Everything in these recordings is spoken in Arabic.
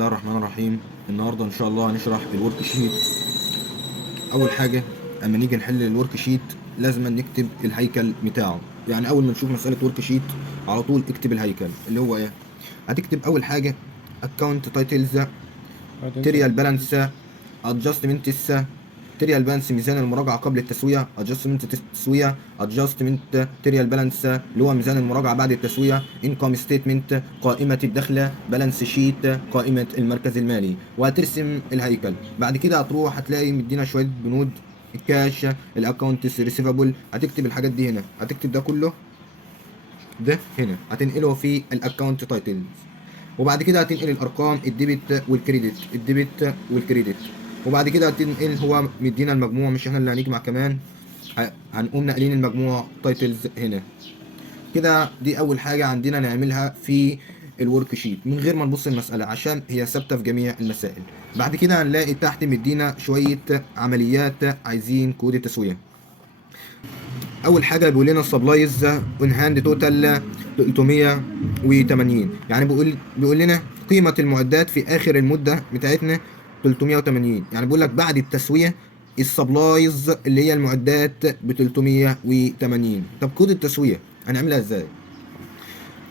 الله الرحمن الرحيم. النهارده ان شاء الله هنشرح الورك شيت. اول حاجه اما نيجي نحل الورك شيت لازم نكتب الهيكل بتاعه. يعني اول ما نشوف مساله ورك شيت على طول اكتب الهيكل اللي هو ايه. هتكتب اول حاجه اكونت تايتلز، تريال بالانس، ادجستمنتس. تريال بالانس ميزان المراجعه قبل التسويه، ادجستمنت التسويه، ادجستمنت تريال بالانس اللي هو ميزان المراجعه بعد التسويه، انكم ستيتمنت قائمه الدخل، بالانس شيت قائمه المركز المالي. وهترسم الهيكل. بعد كده هتروح هتلاقي مدينا شويه بنود، الكاش، الاكونتس ريسيفابل. هتكتب الحاجات دي هنا، هتكتب ده كله ده هنا، هتنقله في الاكونت تايتلز. وبعد كده هتنقل الارقام الديبت والكريدت، الديبت والكريدت. وبعد كده هتنقل، هو مدينا المجموع مش احنا اللي هنجمع كمان، هنقوم ناقلين المجموع تايتلز هنا كده. دي اول حاجه عندنا نعملها في الورك شيت من غير ما نبص المساله عشان هي ثابته في جميع المسائل. بعد كده هنلاقي تحت مدينا شويه عمليات عايزين كود التسويه. اول حاجه بيقول لنا السبلايز اون هاند توتال 380. يعني بيقول لنا قيمه المعدات في اخر المده بتاعتنا 380. يعني بيقول لك بعد التسويه السبلايز اللي هي المعدات ب 380. طب كود التسويه هنعملها ازاي؟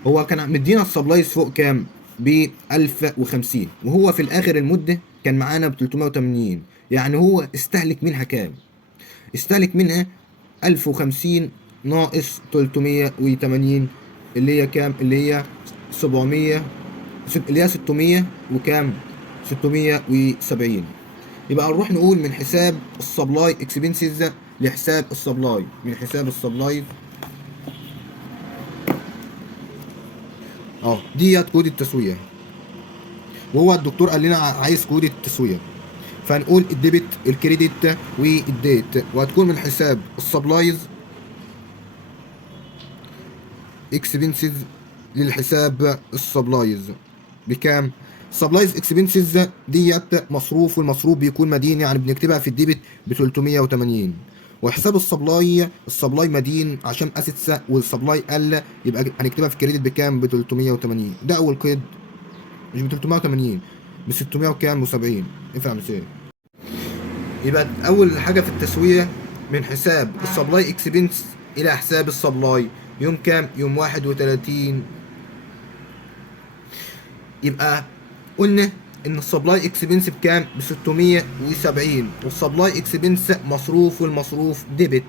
هو كان مدينا السبلايز فوق كام؟ ب 1050، وهو في الاخر المده كان معانا ب 380. يعني هو استهلك منها كام؟ استهلك منها 1050 ناقص 380 اللي هي كام؟ اللي هي 700، اللي هي 600 وكام؟ 670. يبقى نروح نقول من حساب السبلاي اكسبنسز لحساب السبلاي، من حساب السبلاي ديت كود التسويه. وهو الدكتور قال لنا عايز كود التسويه، فهنقول الديبت الكريدت والديت، وهتكون من حساب السبلايز اكسبنسز للحساب السبلايز بكام؟ سبلايز اكسبنسز ديت مصروف، والمصروف بيكون مدين، يعني بنكتبها في الديبت ب 380. وحساب السبلاي مدين عشان اسيتس، والسبلاي قل يبقى هنكتبها في الكريدت بكام؟ ب 380. ده اول قيد، مش ب 380، ب 600 وكام و70. ينفع مثال. يبقى اول حاجه في التسويه من حساب السبلاي اكسبنس الى حساب السبلاي يوم كام؟ يوم 31. يبقى قلنا ان السبلاي اكسبنس بكام؟ ب 670. والسبلاي اكسبنس مصروف، والمصروف ديبت،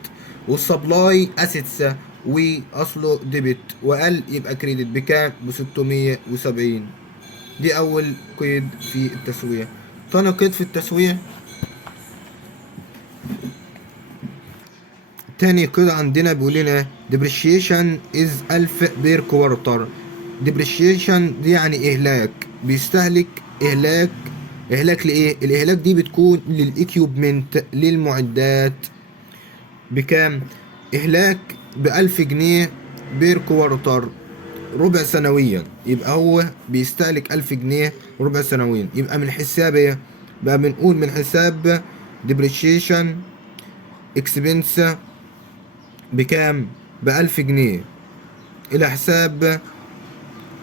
والسبلاي اسيتس واصله ديبت وقال يبقى كريدت بكام؟ ب 670. دي اول قيد في التسويه. تاني قيد في التسويه، تاني قيد عندنا بيقول لنا depreciation is 1000 بير كوارتر. depreciation دي يعني إهلاك، بيستهلك إهلاك. إهلاك لإيه؟ الإهلاك دي بتكون للإكيوبمنت، للمعدات بكام؟ إهلاك ب1000 جنيه بير كوارتر، ربع سنويا. يبقى هو بيستهلك 1000 جنيه ربع سنويا. يبقى من حساب إيه؟ بقى بنقول من حساب depreciation expense بكام؟ ب1000 جنيه إلى حساب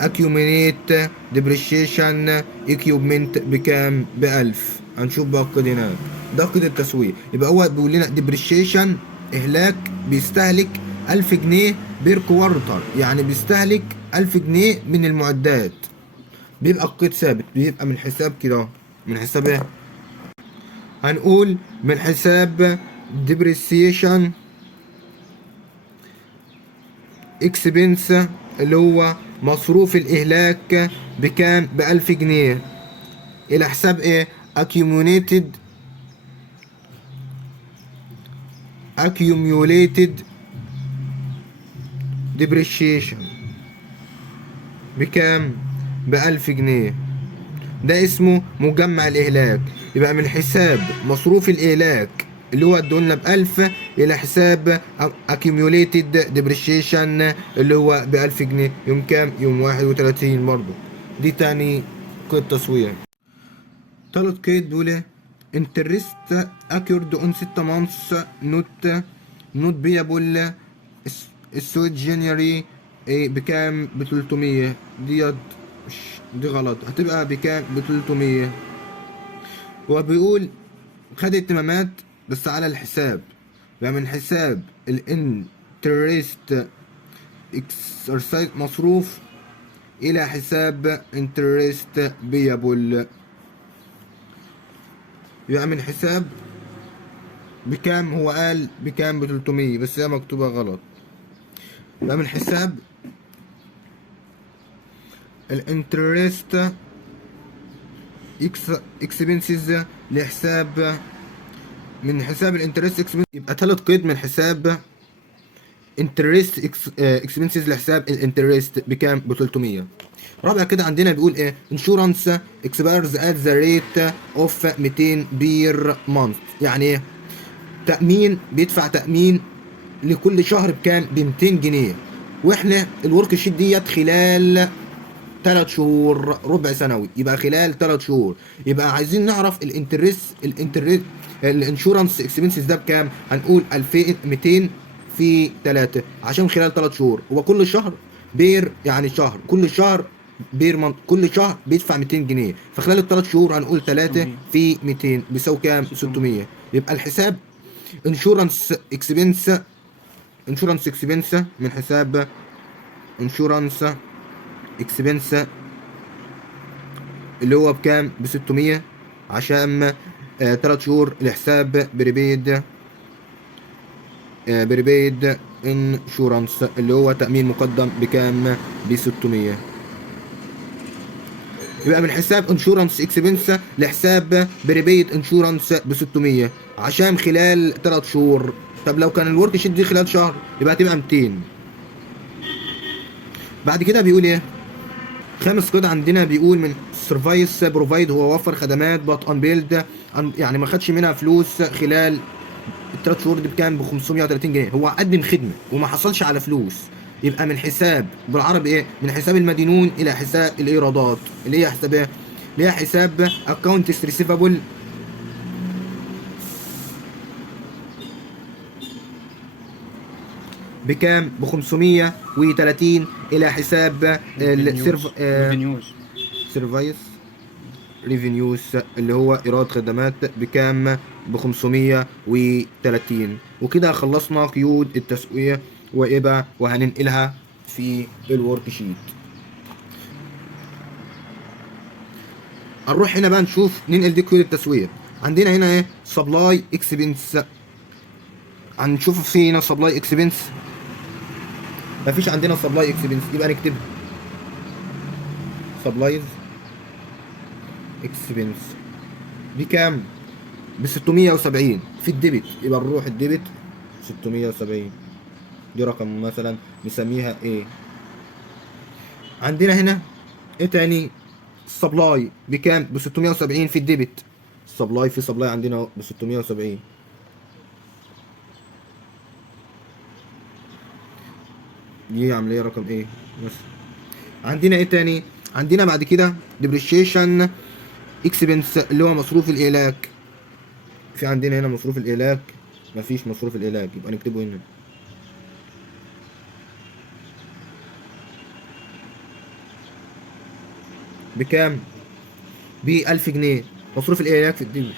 accumulate depreciation equipment بكام؟ ب1000. هنشوف بقى القيد هناك، ده قيد التسوية. يبقى هو بيقول لنا depreciation إهلاك بيستهلك 1000 جنيه بير كوارتر، يعني بيستهلك 1000 جنيه من المعدات. بيبقى القيد ثابت، بيبقى من حساب كده، من حساب ايه؟ هنقول من حساب depreciation اكسبنس اللي هو مصروف الإهلاك بكام؟ ب1000 جنيه إلى حساب إيه؟ accumulated depreciation بكام؟ ب1000 جنيه. ده اسمه مجمع الإهلاك. يبقى من حساب مصروف الإهلاك اللي هو ادولنا ب1000 إلى حساب accumulated depreciation اللي هو ب1000 جنيه يوم كام؟ يوم 31 برضه. دي تاني قيد تسوية. تالت قيد بيقول ايه؟ interest occurred on 6 months not payable السويت جينيري بكام؟ ب300. ديت دي غلط، هتبقى بكام؟ ب 300. وبيقول خد اهتمامات بس على الحساب، يعني من حساب الانترست اكسرسايز مصروف الى حساب انترست بيبل، يعني من حساب بكام، هو قال بكام؟ ب 300 بس هي مكتوبة غلط. يبقى من حساب الانترست اكسبنسز لحساب، من حساب الانترست اكسبنسز، يبقى تالت قيد من حساب انترست اكسبنسز لحساب الانترست بكام؟ ب 300. رابع كده عندنا بيقول ايه؟ انشورنس اكسبيرز ات ذا ريت اوف 200 بير مانث، يعني ايه؟ تأمين، بيدفع تأمين لكل شهر بكام؟ ب 200 جنيه. واحنا الورك شيت ديت خلال 3 شهور ربع سنوي، يبقى خلال 3 شهور. يبقى عايزين نعرف الانترست الانشورنس اكسبنسز ده بكام؟ هنقول 2200 في 3 عشان خلال 3 شهور. هو كل شهر بير يعني شهر، كل شهر بير منط، كل شهر بيدفع 200 جنيه، فخلال الثلاث شهور هنقول 3 في 200 بيساوي كام؟ 600. يبقى الحساب انشورنس اكسبنس، انشورنس اكسبنس من حساب انشورنس اكسبنس اللي هو بكام؟ ب 600 عشان 3 شهور لحساب بريبيد، بريبيد انشورنس اللي هو تأمين مقدم بكام؟ ب 600. يبقى من حساب انشورنس اكسبنس لحساب بريبيد انشورنس ب 600 عشان خلال 3 شهور. طب لو كان الورك شيت دي خلال شهر يبقى هتبقى 200. بعد كده بيقول ايه؟ خامس قيد عندنا بيقول من سيرفايس بروفايد، هو وفر خدمات بات ان بيلد، يعني ما خدش منها فلوس خلال الثلاث شهور دي بكام؟ ب 530 جنيه. هو قدم خدمه وما حصلش على فلوس، يبقى من حساب بالعربي ايه؟ من حساب المدينون الى حساب الايرادات، اللي هي حساب ايه؟ اللي هي حساب اكونتس ريسيفابل بكام؟ ب 530 الى حساب سيرفايس ريفينيوز اللي هو ايراد خدمات بكام؟ ب 530. وكده خلصنا قيود التسوية وايه بقى؟ وهننقلها في الورك شيت. هنروح هنا بقى نشوف ننقل دي قيود التسوية. عندنا هنا ايه؟ سبلاي اكسبنس، هنشوف في هنا سبلاي اكسبنس، مفيش عندنا سبلاي اكسبنس، يبقى نكتبها سبلايز اكسبنس بكام؟ ب 670 في الديبت، يبقى نروح الديبت 670 دي رقم مثلا نسميها ايه. عندنا هنا ايه تاني؟ السبلاي بكام؟ ب 670 في الديبت، السبلاي في سبلاي عندنا اهو ب 670. دي عمليه رقم ايه مثلا. عندنا ايه تاني؟ عندنا بعد كده ديبريشيشن اكسبنس اللي هو مصروف الاهلاك، في عندنا هنا مصروف الاهلاك، مفيش مصروف الاهلاك يبقى نكتبه هنا بكام؟ ب 1000 جنيه مصروف الاهلاك في الدنيا.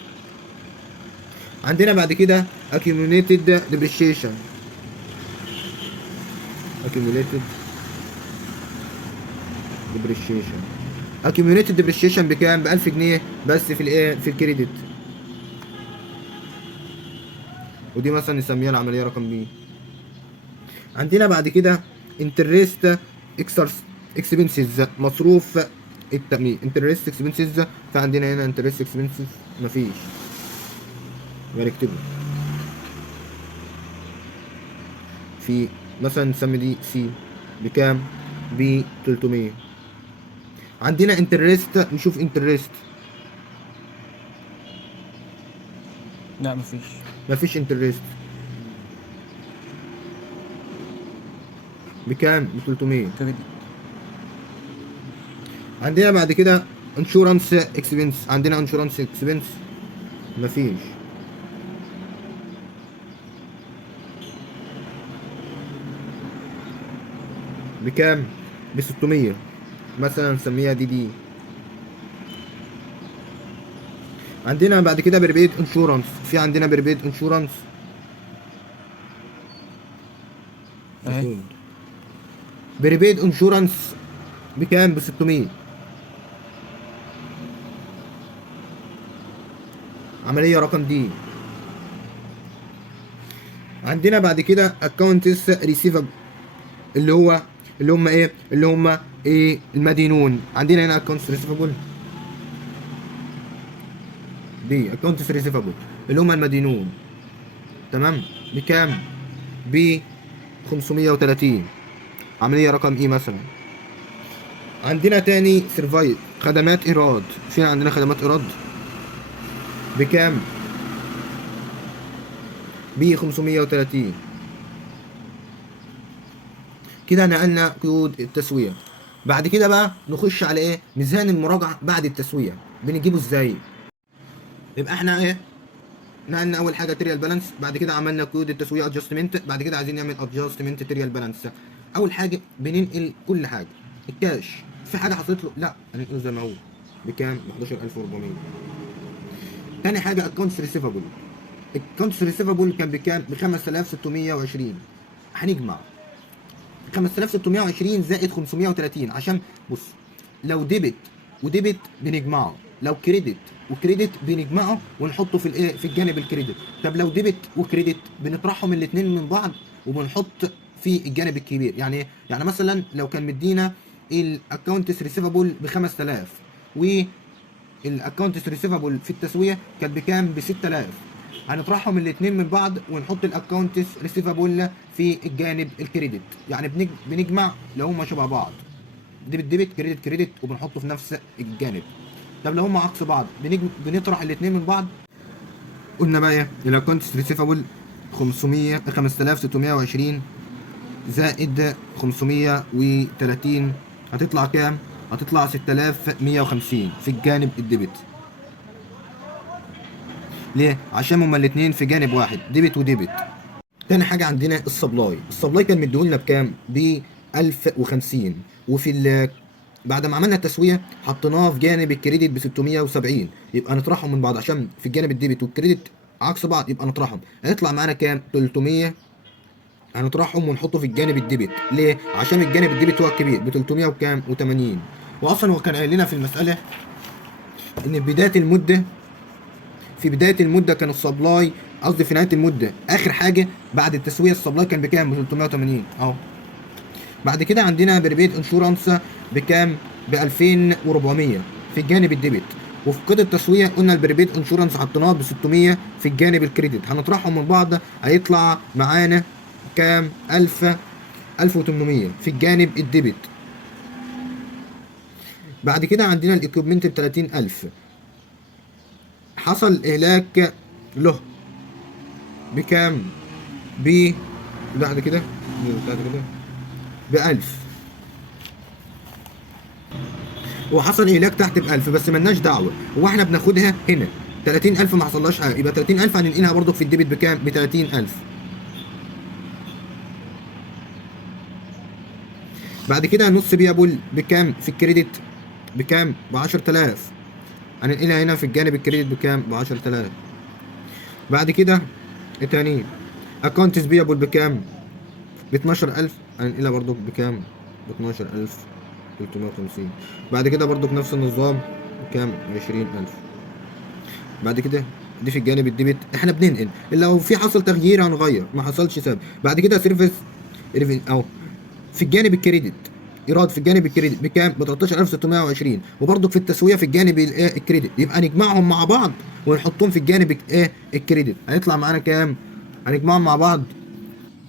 عندنا بعد كده accumulated depreciation، accumulated depreciation، accumulated depreciation بكام؟ ب 1000 جنيه بس في الايه؟ في الكريدت، ودي مثلا نسميها العمليه رقم بي. عندنا بعد كده interest expenses مصروف التأمين، interest expenses، فعندنا هنا interest expenses مفيش، يبقى نكتبه في مثلا نسمي دي سي بكام؟ ب 300. عندنا انترست، نشوف انترست، لا مفيش انترست بكام؟ ب 300. كريدت. عندنا بعد كده انشورنس اكسبنس، عندنا انشورنس اكسبنس مفيش. بكام؟ ب 600 مثلا نسميها دي دي. عندنا بعد كده بريبيد انشورنس، في عندنا بريبيد انشورنس اهي. بريبيد انشورنس بكام؟ ب 600. عملية رقم دي. عندنا بعد كده اكونتس ريسيفبل، اللي هو اللي هم ايه؟ اللي هم ايه؟ المدينون. عندنا هنا اكونتس ريسيفبل دي، اكونتس ريسيفبل اللي هم المدينون، تمام؟ بكام؟ ب 530. عملية رقم ايه مثلا؟ عندنا تاني سيرفايس خدمات ايراد، فين عندنا خدمات ايراد بكام؟ ب 530. كده نقلنا قيود التسوية. بعد كده بقى نخش على ايه؟ ميزان المراجعة بعد التسوية. بنجيبه ازاي؟ يبقى احنا ايه؟ نقلنا اول حاجه تريال بالانس، بعد كده عملنا كود التسويه ادجستمنت، بعد كده عايزين نعمل ادجستمنت تريال بالانس. اول حاجه بننقل كل حاجه. الكاش في حاجه حصلت له؟ لا، هننقله زي ما هو بكام؟ ب 11400. تاني حاجه اكونتس ريسيفبل. الاكونتس ريسيفبل كان بكام؟ ب 5620. هنجمع 5620 زائد 530 عشان بص، لو ديبت وديبت بنجمعه، لو كريدت وكريدت بنجمعه ونحطه في الايه؟ في الجانب الكريدت. طب لو ديبت وكريدت بنطرحهم الاثنين من بعض وبنحط في الجانب الكبير. يعني ايه؟ يعني مثلا لو كان مدينا الاكونتس ريسيفبل ب 5000 والاكونتس ريسيفبل في التسويه كانت بكام؟ ب 6000. هنطرحهم الاثنين من بعض ونحط الاكونتس ريسيفبل في الجانب الكريدت. يعني بنجمع لو هما شبه بعض، ديبت ديبت كريدت كريدت وبنحطه في نفس الجانب. طب لو هما عكس بعض بنطرح الاثنين من بعض. قلنا بقى ايه؟ الاكونتس ريسيفبل 5620 زائد 530 هتطلع كام؟ هتطلع 6150 في الجانب الديبت. ليه؟ عشان هما الاثنين في جانب واحد، ديبت وديبت. تاني حاجة عندنا السبلاي. السبلاي كان مديهولنا بكام؟ ب 1050. وفي بعد ما عملنا التسوية حطيناه في جانب الكريدت ب 670. يبقى نطرحهم من بعض عشان في الجانب الديبت والكريدت عكس بعض، يبقى نطرحهم. هيطلع معانا كام؟ 300. هنطرحهم ونحطه في الجانب الديبت. ليه؟ عشان الجانب الديبت هو الكبير ب 300 وكام؟ و80. واصلا هو كان قايل لنا في المسألة ان في بداية المدة، في بدايه المده كان السبلاي، قصدي في نهايه المده اخر حاجه بعد التسويه السبلاي كان بكام؟ ب 380 اهو. بعد كده عندنا بريبيد انشورنس بكام؟ ب 2400 في الجانب الديبت. وفي قيد التسويه قلنا البريبيد انشورنس حطيناه ب 600 في الجانب الكريدت. هنطرحهم من بعض هيطلع معانا كام؟ 1000 1800 في الجانب الديبت. بعد كده عندنا الايكوبمنت ب 30000. حصل إهلاك له بكام؟ ب بعد كده ب1000. وحصل إهلاك تحت ب1000 بس ملناش دعوة، هو احنا بناخدها هنا 30000 ما حصلهاش حاجة، يبقى 30000 هننقلها برضه في الديبت بكام؟ ب 30000. بعد كده نص بيابول بكام في الكريدت؟ بكام؟ ب 10000. هننقلها هنا في الجانب الكريدت بكام؟ ب 10000. بعد كده التاني اكونتس بيابول بكام؟ ب 12000. هننقلها برضو بكام؟ ب 12350. بعد كده برضو بنفس النظام بكام؟ 20000. بعد كده دي في الجانب الديبت احنا بننقل، لو في حصل تغيير هنغير، ما حصلش ثابت. بعد كده سيرفيس اهو في الجانب الكريدت، ايراد في الجانب الكريدت بكام؟ ب 13620. وبرضك في التسويه في الجانب الكريدت، يبقى نجمعهم مع بعض ونحطهم في الجانب الكريدت. هيطلع معانا كام؟ هنجمعهم مع بعض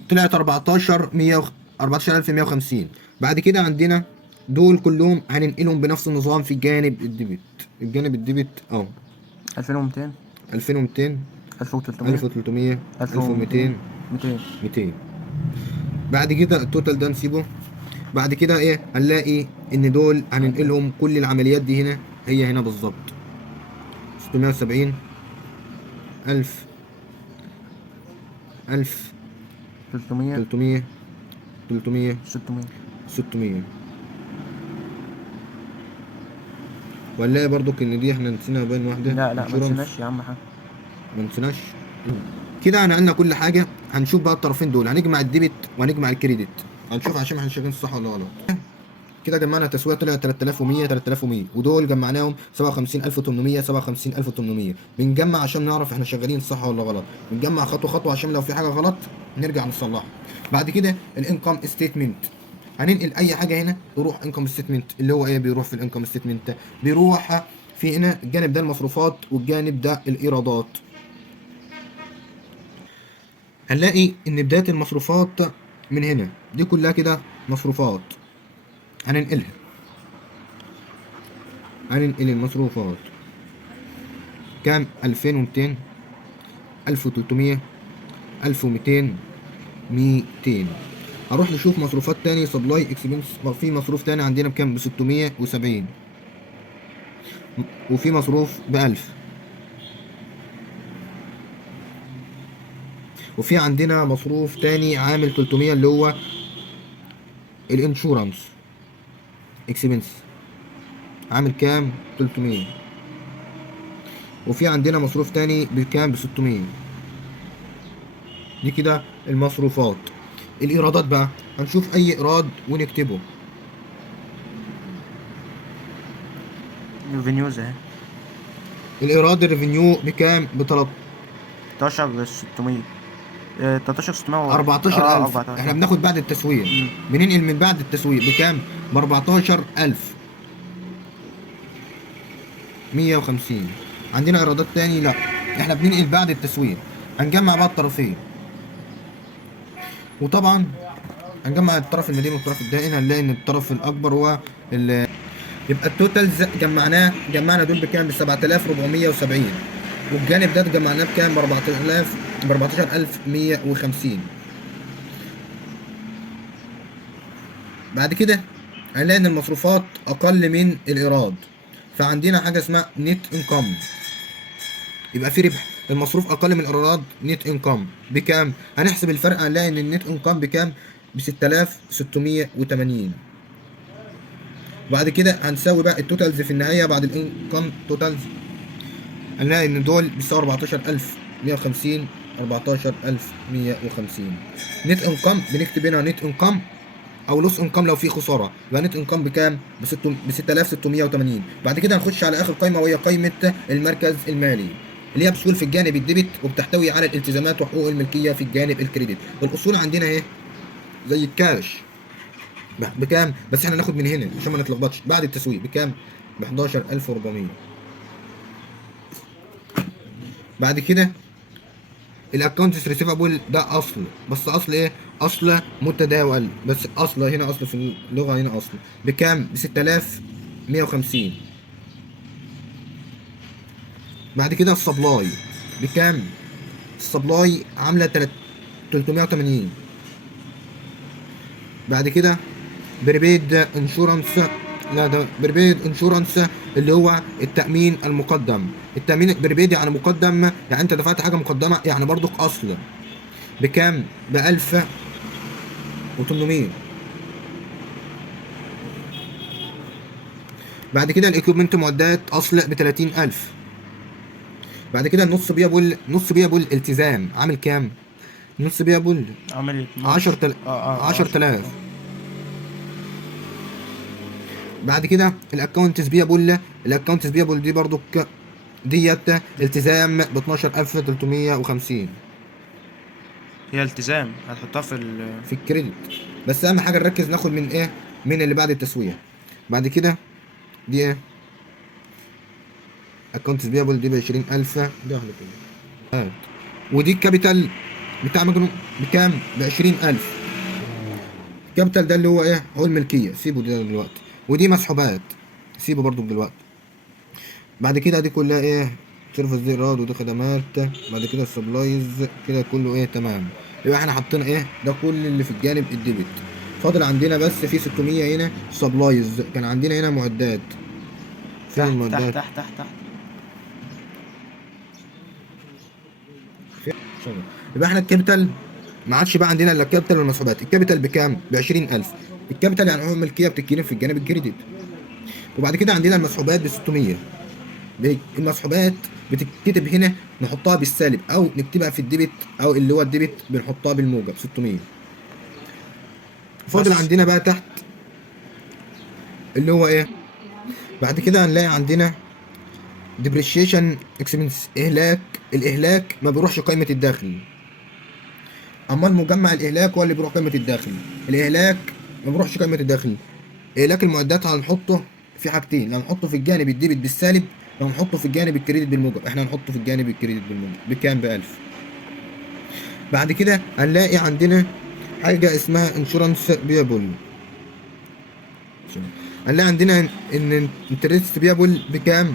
طلعت 14150. بعد كده عندنا دول كلهم هننقلهم بنفس النظام في الجانب الديبت. الجانب الديبت اهو 2200 2200 1300 1300 1200 1200 200. 200. بعد كده التوتال ده نسيبه. بعد كده ايه؟ هنلاقي ان دول هننقلهم كل العمليات دي هنا، هي هنا بالظبط 670 1000 1000 300 300 300 600. 600. ولا برضك ان دي احنا نسينا باين واحده. لا لا، ما insurance. تنساش يا عم حاجة. ما نسيناش. كده نقلنا كل حاجه. هنشوف بقى الطرفين دول، هنجمع الديبت وهنجمع الكريدت، هنشوف عشان احنا شغالين صح ولا غلط. كده جمعنا تسويه طلع 3100 3100، ودول جمعناهم 57800 57800. بنجمع عشان نعرف احنا شغالين صح ولا غلط، بنجمع خطوه خطوه عشان لو في حاجه غلط نرجع نصلحها. بعد كده الانكم ستيتمنت، هننقل اي حاجه هنا تروح انكم ستيتمنت. اللي هو ايه بيروح في الانكم ستيتمنت؟ بيروح في هنا الجانب ده المصروفات والجانب ده الايرادات. هنلاقي ان بدايه المصروفات من هنا دي كلها كده مصروفات، هننقلها. هننقل المصروفات كام؟ 2200 1300 1200 200. هروح نشوف مصروفات تاني سبلاي اكسبنس. في مصروف تاني عندنا بكام؟ ب 670، وفي مصروف ب 1000، وفي عندنا مصروف تاني عامل 300 اللي هو الانشورنس اكسبنس، عامل كام؟ 300. وفي عندنا مصروف تاني بكام؟ ب 600. دي كده المصروفات. الايرادات بقى هنشوف اي ايراد ونكتبه. ريفينيوز اهي. الايراد الريفينيو بكام؟ ب 13600. 13600 14000. 14. احنا بناخد بعد التسويق، بننقل من بعد التسويق بكام؟ ب 14000 150. عندنا ايرادات تاني؟ لا، احنا بننقل بعد التسويق. هنجمع بقى الطرفين، وطبعا هنجمع الطرف المدين والطرف الدائن. هنلاقي ان الطرف الاكبر هو يبقى التوتالز جمعنا دول بكام؟ ب 7470، والجانب ده جمعناه بكام؟ ب 14000 ب 14150. بعد كده هنلاقي ان المصروفات اقل من الايراد، فعندنا حاجه اسمها نت انكم، يبقى في ربح. المصروف اقل من الايراد، نت انكم بكام؟ هنحسب الفرق، هنلاقي ان النت انكم بكام؟ ب 6680. بعد كده هنساوي بقى التوتالز في النهايه بعد الانكم توتالز، هنلاقي ان دول بيساوي 14150 14150. نت انكم بنكتب هنا نت انكم او لوس انكم لو في خساره، يبقى نت انكم بكام؟ ب 6680. بعد كده هنخش على اخر قائمه وهي قائمه المركز المالي، اللي هي بتسول في الجانب الديبت وبتحتوي على الالتزامات وحقوق الملكيه في الجانب الكريدت. الاصول عندنا ايه؟ زي الكاش بكام؟ بس احنا ناخد من هنا عشان ما نتلخبطش. بعد التسويق بكام؟ ب 11400. بعد كده الاكونتس ريسيفابل ده اصل، بس اصل ايه؟ اصل متداول، بس اصل هنا اصل في اللغه هنا اصل بكام؟ ب 6150. بعد كده السبلاي بكام؟ السبلاي عامله 380. بعد كده بريبيد انشورنس، لا ده بريبيد انشورنس اللي هو التأمين المقدم. التأمين بريبيد يعني مقدم، يعني انت دفعت حاجة مقدمة، يعني برضك اصل بكام؟ ب 1800. بعد كده الايكوبمنت معدات اصل ب 30000. بعد كده النص بيبل، نص بيبل التزام عامل كام؟ نص بيبل عمل 10000. بعد كده الاكونتس بيبل، الاكونتس بيبل دي برضو ديت التزام ب 12350 هي التزام هتحطها في الكريدت. بس اهم حاجه نركز ناخد من ايه؟ من اللي بعد التسويه. بعد كده دي ايه؟ اكونتس بيبل دي ب 20000 ده احنا كده. ودي الكابيتال بتاع مجنون بكام؟ ب 20000. الكابيتال ده اللي هو ايه؟ هو الملكيه، سيبه ده دلوقتي. ودي مسحوبات، سيبه برضو دلوقتي. بعد كده دي كلها ايه؟ سيرفيس دي ايراد ودي خدمات. بعد كده السبلايز كده كله ايه؟ تمام. يبقى احنا حطينا ايه؟ ده كل اللي في الجانب الديبت. فاضل عندنا بس في 600 هنا سبلايز. كان عندنا هنا معدات، فين المعدات؟ تحت. يبقى احنا الكابيتال ما عادش بقى عندنا الا الكابيتال والمسحوبات. الكابيتال بكام؟ ب 20000. الكابيتال يعني هو ملكيه بتتكلم في الجانب الكريدت. وبعد كده عندنا المسحوبات ب 600. المسحوبات بتتكتب هنا نحطها بالسالب او نكتبها في الديبت، او اللي هو الديبت بنحطها بالموجب 600. فاضل بس عندنا بقى تحت اللي هو ايه، بعد كده هنلاقي عندنا depreciation expense، الاهلاك ما بيروحش قائمة الداخل، اما المجمع الاهلاك هو اللي بيروح قائمة الداخل. الاهلاك ما بيروحش قائمة الداخل. اهلاك المعدات هنحطه في حاجتين، لا نحطه في الجانب الديبت بالسالب، لو نحطه في الجانب الكريدت بالموجب. احنا هنحطه في الجانب الكريدت بالموجب بكام؟ ب1000. بعد كده هنلاقي عندنا حاجة اسمها انشورنس بيبل، هنلاقي عندنا ان انترست بيبل بكام؟ ب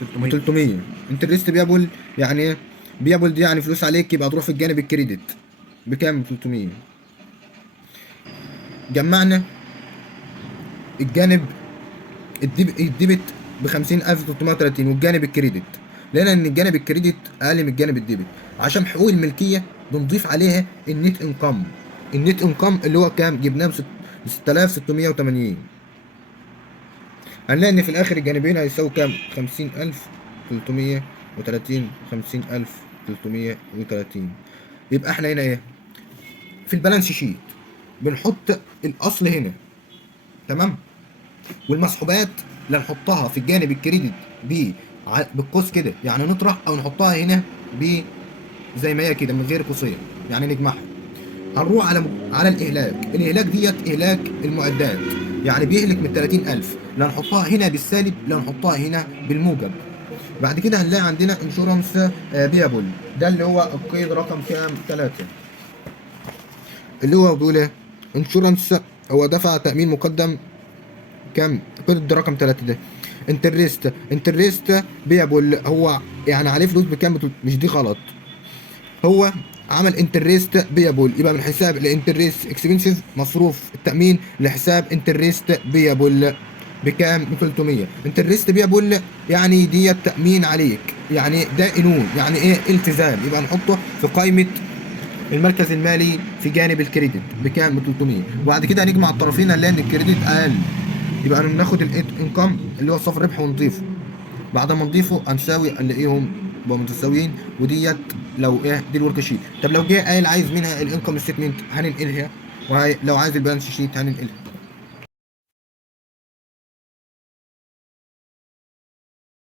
300. 300. انترست بيبل يعني ايه؟ بيبل دي يعني فلوس عليك، يبقى تروح في الجانب الكريدت بكام؟ ب 300. جمعنا الجانب الديبت ب 50330 والجانب الكريدت، لقينا ان الجانب الكريدت اقل من الجانب الديبت. عشان حقوق الملكيه بنضيف عليها النت انكم. النت انكم اللي هو كام؟ جبناه ب 6680. هنلاقي ان في الاخر الجانبين هيساوي كام؟ 50330 50330. يبقى احنا هنا ايه؟ في البالانس شيت بنحط الاصل هنا، تمام، والمسحوبات لا نحطها في الجانب الكريدت بالقوس كده يعني نطرح، او نحطها هنا ب زي ما هي كده من غير قوسين يعني نجمعها. هنروح على الاهلاك ديت اهلاك المعدات، يعني بيهلك من 30000، لا نحطها هنا بالسالب لا نحطها هنا بالموجب. بعد كده هنلاقي عندنا انشورنس بيابل، ده اللي هو القيد رقم كام؟ 3، اللي هو بيقول ايه؟ انشورنس هو دفع تأمين مقدم كام؟ قيد رقم 3 ده. انترست بيابل هو يعني عليه فلوس بكام؟ مش دي غلط، هو عمل انترست بيابل، يبقى من حساب الانترست اكسبنسيف مصروف التأمين لحساب انترست بيابل بكام؟ ب 300. انترست بيابل يعني ديت تأمين عليك، يعني ده قانون، يعني ايه؟ التزام، يبقى نحطه في قائمة المركز المالي في جانب الكريدت بكام؟ ب 300. وبعد كده هنجمع الطرفين هنلاقي ان الكريدت اقل، يبقى ناخد الانكم اللي هو صافي ربح ونضيفه. بعد ما نضيفه هنساوي نلاقيهم بقوا متساويين، وديت لو ايه دي الورك شيت. طب لو جه قايل عايز منها الانكم ستيتمنت هننقلها، ولو عايز البالانس شيت هننقلها.